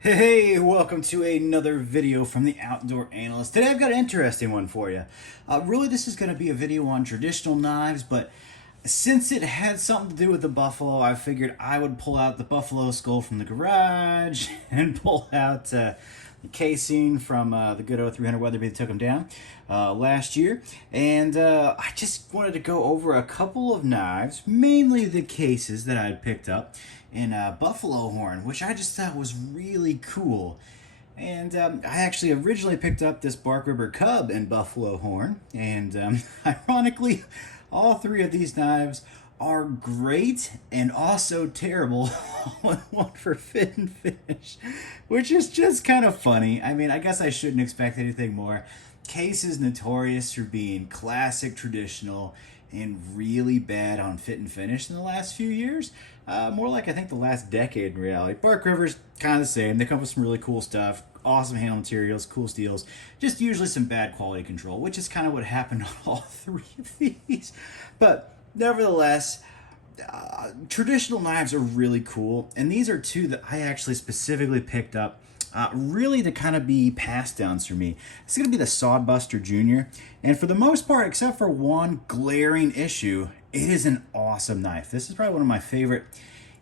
Hey, welcome to another video from the Outdoor Analyst. Today I've got an interesting one for you. Really, this is going to be a video on traditional knives, but since it had something to do with the buffalo, I figured I would pull out the buffalo skull from the garage and pull out the casing from the good old 300 Weatherby that took them down last year. And I just wanted to go over a couple of knives, mainly the cases that I'd picked up in buffalo horn, which I just thought was really cool. And I actually originally picked up this Bark River Cub in buffalo horn, and ironically, all three of these knives are great and also terrible all in one for fit and finish, which is just kind of funny. I mean, I guess I shouldn't expect anything more. Case is notorious for being classic, traditional, and really bad on fit and finish in the last few years. More like I think the last decade in reality. Bark River's kind of the same. They come with some really cool stuff, awesome handle materials, cool steels, just usually some bad quality control, which is kind of what happened on all three of these. But nevertheless, traditional knives are really cool, and these are two that I actually specifically picked up really to kind of be pass downs for me. It's going to be the Sod Buster Jr. And for the most part, except for one glaring issue, it is an awesome knife. This is probably one of my favorite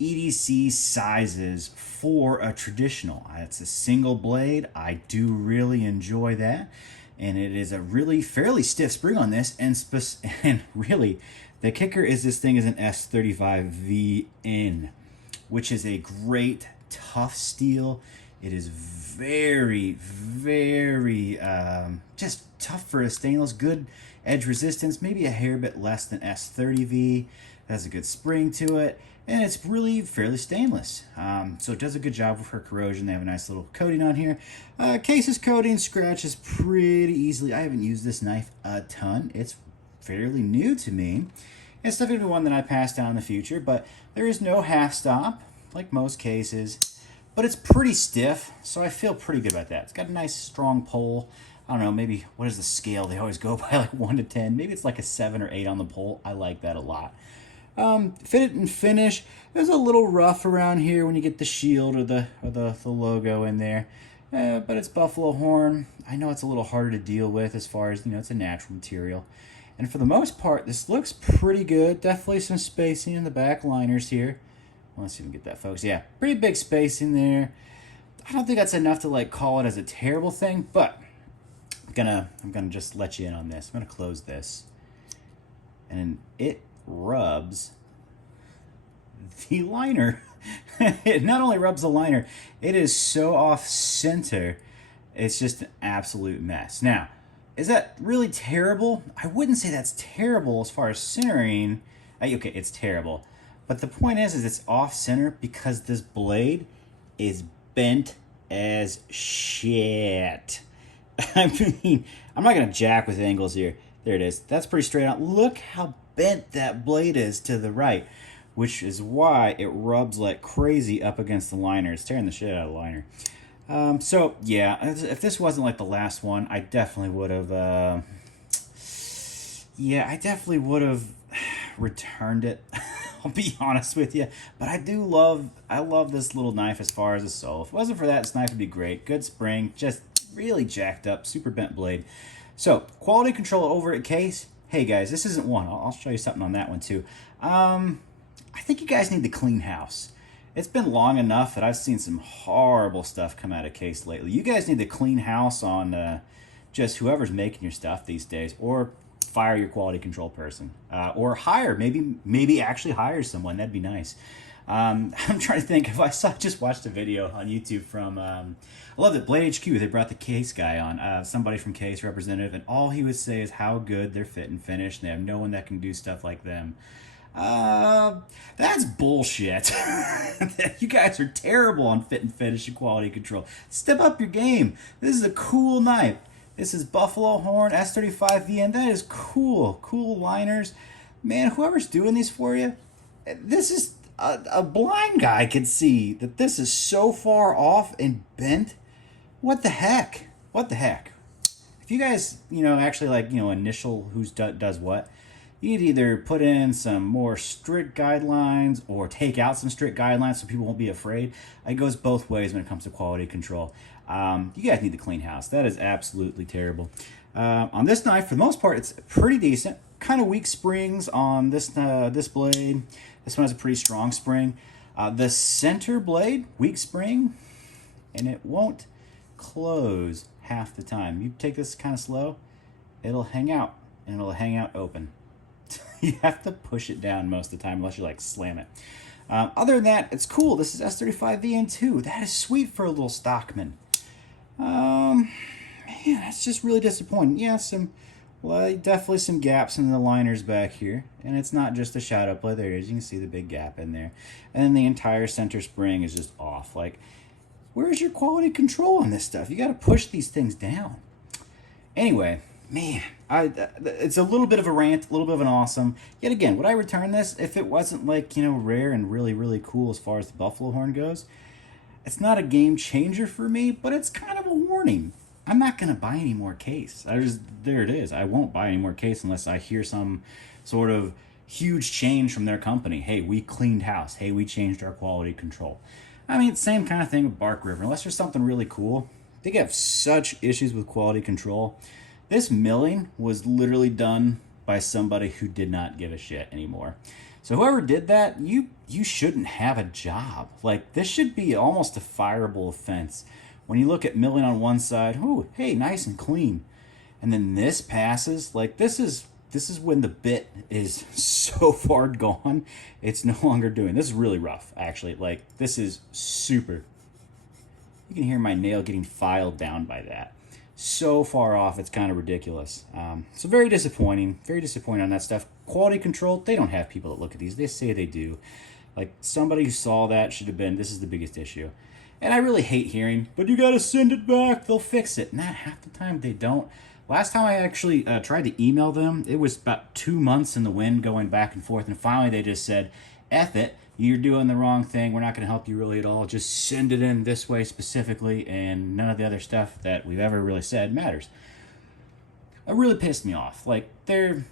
EDC sizes for a traditional. It's a single blade. I do really enjoy that. And it is a really fairly stiff spring on this. And really, the kicker is this thing is an s35vn, which is a great, tough steel. It is very, very just tough for a stainless. Good edge resistance, maybe a hair bit less than S30V. It has a good spring to it, and it's really fairly stainless. So it does a good job for corrosion. They have a nice little coating on here. Cases coating scratches pretty easily. I haven't used this knife a ton. It's fairly new to me. It's definitely one that I pass down in the future, but there is no half stop like most cases. But it's pretty stiff, so I feel pretty good about that. It's got a nice strong pull. I don't know, maybe, what is the scale? They always go by like 1 to 10. Maybe it's like a 7 or 8 on the pull. I like that a lot. Fit and finish. There's a little rough around here when you get the shield or the logo in there. But it's buffalo horn. I know it's a little harder to deal with as far as, it's a natural material. And for the most part, this looks pretty good. Definitely some spacing in the back liners here. Let's see if we can get that focus. Yeah, pretty big space in there. I don't think that's enough to like call it as a terrible thing, but I'm gonna just let you in on this. I'm gonna close this, and it rubs the liner. It not only rubs the liner, it is so off center. It's just an absolute mess. Now, is that really terrible? I wouldn't say that's terrible as far as centering. Okay, it's terrible. But the point is it's off center because this blade is bent as shit. I mean, I'm not gonna jack with angles here. There it is. That's pretty straight on. Look how bent that blade is to the right, which is why it rubs like crazy up against the liner. It's tearing the shit out of the liner. So yeah, if this wasn't like the last one, I definitely would have. I definitely would have returned it. I'll be honest with you, but I love this little knife as far as the sole. If it wasn't for that, this knife would be great. Good spring, just really jacked up, super bent blade. So, quality control over at Case. Hey guys, this isn't one. I'll show you something on that one too. I think you guys need to clean house. It's been long enough that I've seen some horrible stuff come out of Case lately. You guys need to clean house on just whoever's making your stuff these days, or fire your quality control person, or hire, maybe actually hire someone. That'd be nice. I'm trying to think if just watched a video on YouTube from I love that Blade HQ. They brought the Case guy on, somebody from Case representative, and all he would say is how good they're fit and finish, and they have no one that can do stuff like them. That's bullshit. You guys are terrible on fit and finish and quality control. Step up your game. This is a cool knife. This is buffalo horn, S35vn. That is cool. Cool liners. Man, whoever's doing these for you, this is a blind guy could see that this is so far off and bent. What the heck? What the heck? If you guys, actually like, initial who's does what, You need to either put in some more strict guidelines or take out some strict guidelines so people won't be afraid. It goes both ways when it comes to quality control. You guys need to clean house. That is absolutely terrible. On this knife, for the most part, it's pretty decent. Kind of weak springs on this this blade. This one has a pretty strong spring. The center blade, weak spring, and it won't close half the time. You take this kind of slow, it'll hang out, and it'll hang out open. You have to push it down most of the time unless you like slam it. Other than that, it's cool. This is s35vn 2. That is sweet for a little stockman. Man, that's just really disappointing. Yeah, definitely some gaps in the liners back here. And it's not just a shadow play. There it is. You can see the big gap in there. And then the entire center spring is just off. Like, where's your quality control on this stuff? You got to push these things down. Anyway, man, it's a little bit of a rant, a little bit of an awesome. Yet again, would I return this if it wasn't like, you know, rare and really, really cool as far as the buffalo horn goes? It's not a game changer for me, but it's kind of a warning. I'm not going to buy any more case. There it is. I won't buy any more case unless I hear some sort of huge change from their company. Hey, we cleaned house. Hey, we changed our quality control. I mean, same kind of thing with Bark River. Unless there's something really cool. They have such issues with quality control. This milling was literally done by somebody who did not give a shit anymore. So whoever did that, you shouldn't have a job. Like, this should be almost a fireable offense. When you look at milling on one side, oh, hey, nice and clean. And then this passes, like this is when the bit is so far gone, it's no longer doing. This is really rough, actually. Like, this is super. You can hear my nail getting filed down by that. So far off, it's kind of ridiculous. So very disappointing on that stuff. Quality control, they don't have people that look at these. They say they do. Like, somebody who saw that should have been, this is the biggest issue. And I really hate hearing, but you gotta send it back, they'll fix it. Nah, half the time they don't. Last time I actually tried to email them, it was about 2 months in the wind going back and forth, and finally they just said, F it, you're doing the wrong thing, we're not gonna help you really at all, just send it in this way specifically, and none of the other stuff that we've ever really said matters. It really pissed me off. Like, their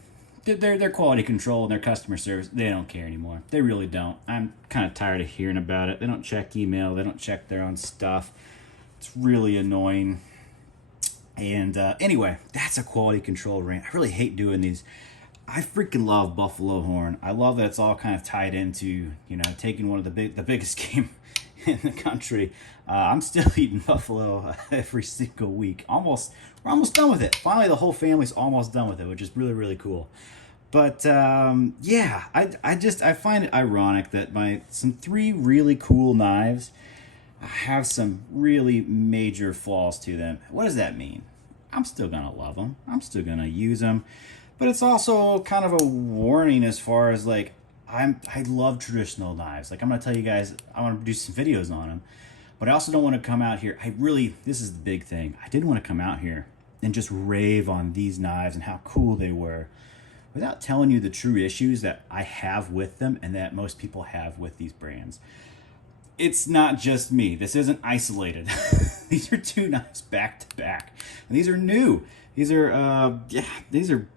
quality control and their customer service, they don't care anymore. They really don't. I'm kind of tired of hearing about it. They don't check email. They don't check their own stuff. It's really annoying. And anyway, that's a quality control rant. I really hate doing these. I freaking love buffalo horn. I love that it's all kind of tied into, you know, taking one of the biggest game in the country. I'm still eating buffalo every single week. We're almost done with it. Finally, the whole family's almost done with it, which is really, really cool. But yeah, I find it ironic that some 3 really cool knives have some really major flaws to them. What does that mean? I'm still gonna love them. I'm still gonna use them. But it's also kind of a warning as far as like, I love traditional knives. Like, I'm gonna tell you guys, I want to do some videos on them. But I also don't want to come out here. This is the big thing. I didn't want to come out here and just rave on these knives and how cool they were without telling you the true issues that I have with them and that most people have with these brands. It's not just me. This isn't isolated. These are 2 knives back to back. And these are new. These are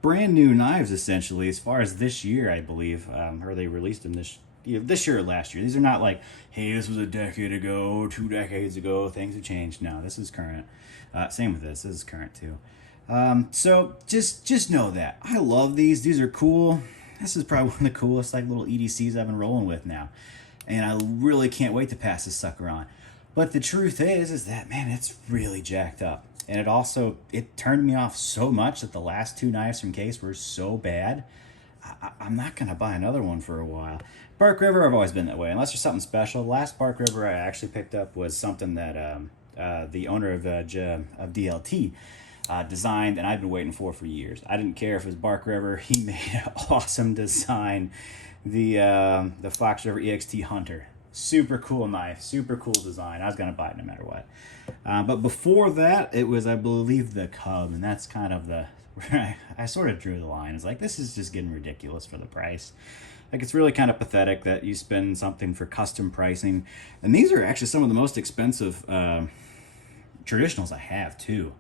brand new knives essentially as far as this year, I believe. Or they released them this year or last year. These are not like, hey, this was a decade ago, 2 decades ago, things have changed. No, this is current. Same with this. This is current too. So just know that. I love these. These are cool. This is probably one of the coolest like little EDCs I've been rolling with now. And I really can't wait to pass this sucker on. But the truth is that, man, it's really jacked up. And it turned me off so much that the last 2 knives from Case were so bad. I'm not going to buy another one for a while. Bark River, I've always been that way. Unless there's something special. The last Bark River I actually picked up was something that the owner of DLT designed, and I've been waiting for years. I didn't care if it was Bark River. He made an awesome design. The Fox River EXT Hunter. Super cool knife, super cool design. I was going to buy it no matter what. But before that, it was, I believe, the Cub, and that's kind of where I sort of drew the line. It's like, this is just getting ridiculous for the price. Like, it's really kind of pathetic that you spend something for custom pricing. And these are actually some of the most expensive traditionals I have, too.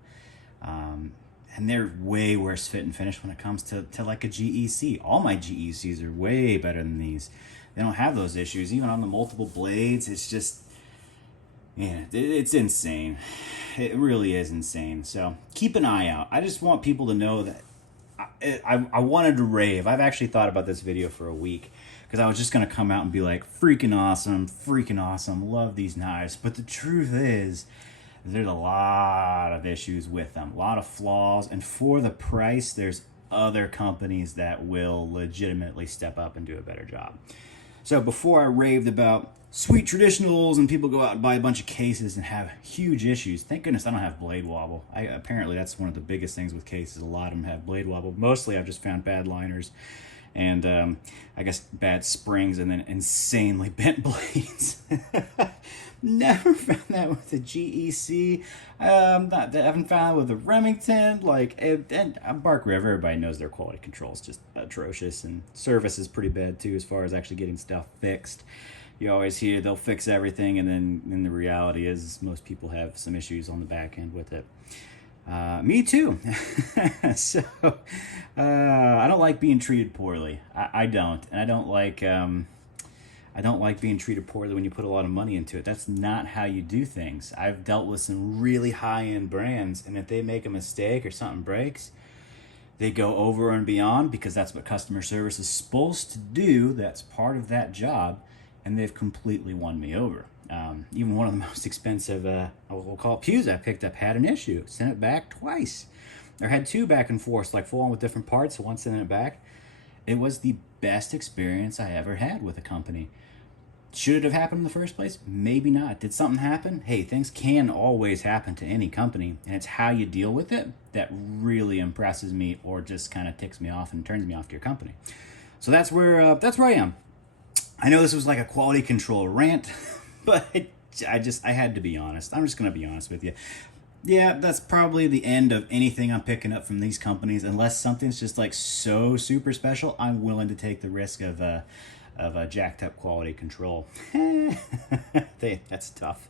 and they're way worse fit and finish when it comes to like a GEC. All my GECs are way better than these. They don't have those issues. Even on the multiple blades, it's just, yeah, it's insane. It really is insane. So keep an eye out. I just want people to know that I wanted to rave. I've actually thought about this video for a week because I was just going to come out and be like, freaking awesome, love these knives. But the truth is, there's a lot of issues with them, a lot of flaws, and for the price, there's other companies that will legitimately step up and do a better job. So before I raved about sweet traditionals and people go out and buy a bunch of cases and have huge issues, thank goodness I don't have blade wobble. Apparently that's one of the biggest things with cases. A lot of them have blade wobble. Mostly I've just found bad liners and I guess bad springs and then insanely bent blades. Never found that with a GEC. I haven't found it with a Remington. And Bark River, everybody knows their quality control is just atrocious, and service is pretty bad too as far as actually getting stuff fixed. You always hear they'll fix everything, and then the reality is most people have some issues on the back end with it. Me too. So I don't like being treated poorly. I don't, and I don't like being treated poorly when you put a lot of money into it. That's not how you do things. I've dealt with some really high-end brands, and if they make a mistake or something breaks, they go over and beyond because that's what customer service is supposed to do. That's part of that job, and they've completely won me over. Even one of the most expensive, we'll call it pews I picked up, had an issue. Sent it back twice. Or had two back and forth, like full on with different parts, so once sending it back. It was the best experience I ever had with a company. Should it have happened in the first place? Maybe not. Did something happen? Hey, things can always happen to any company, and it's how you deal with it that really impresses me or just kind of ticks me off and turns me off to your company. So that's where I am. I know this was like a quality control rant, but I had to be honest. I'm just going to be honest with you. Yeah, that's probably the end of anything I'm picking up from these companies, unless something's just like so super special. I'm willing to take the risk of a jacked up quality control. That's tough.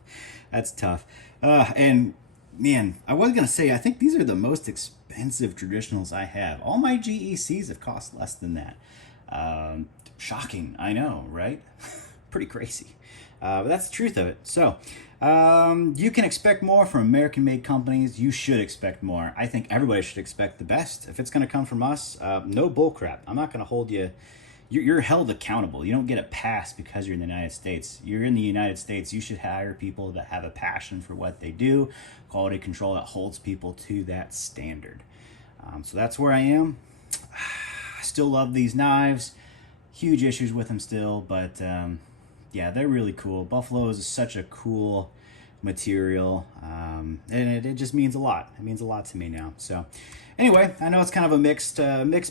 That's tough. And man, I was gonna say, I think these are the most expensive traditionals I have. All my GECs have cost less than that. Shocking, I know, right? Pretty crazy. But that's the truth of it. So you can expect more from American-made companies. You should expect more. I think everybody should expect the best. If it's going to come from us, no bullcrap. I'm not going to hold you. You're held accountable. You don't get a pass because you're in the United States. You're in the United States. You should hire people that have a passion for what they do, quality control that holds people to that standard. So that's where I am. I still love these knives. Huge issues with them still, but yeah, they're really cool. Buffalo is such a cool material, and it just means a lot. It means a lot to me now. So anyway, I know it's kind of a mixed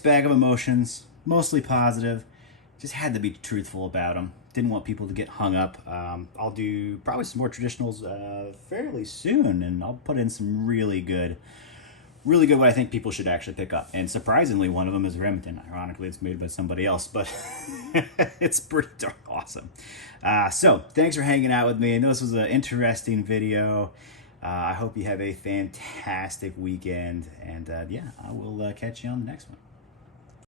bag of emotions, mostly positive. Just had to be truthful about them. Didn't want people to get hung up. I'll do probably some more traditionals fairly soon, and I'll put in some really good what I think people should actually pick up. And surprisingly, one of them is Remington. Ironically, it's made by somebody else, but it's pretty darn awesome. So thanks for hanging out with me. I know this was an interesting video. I hope you have a fantastic weekend, and yeah, I will catch you on the next one.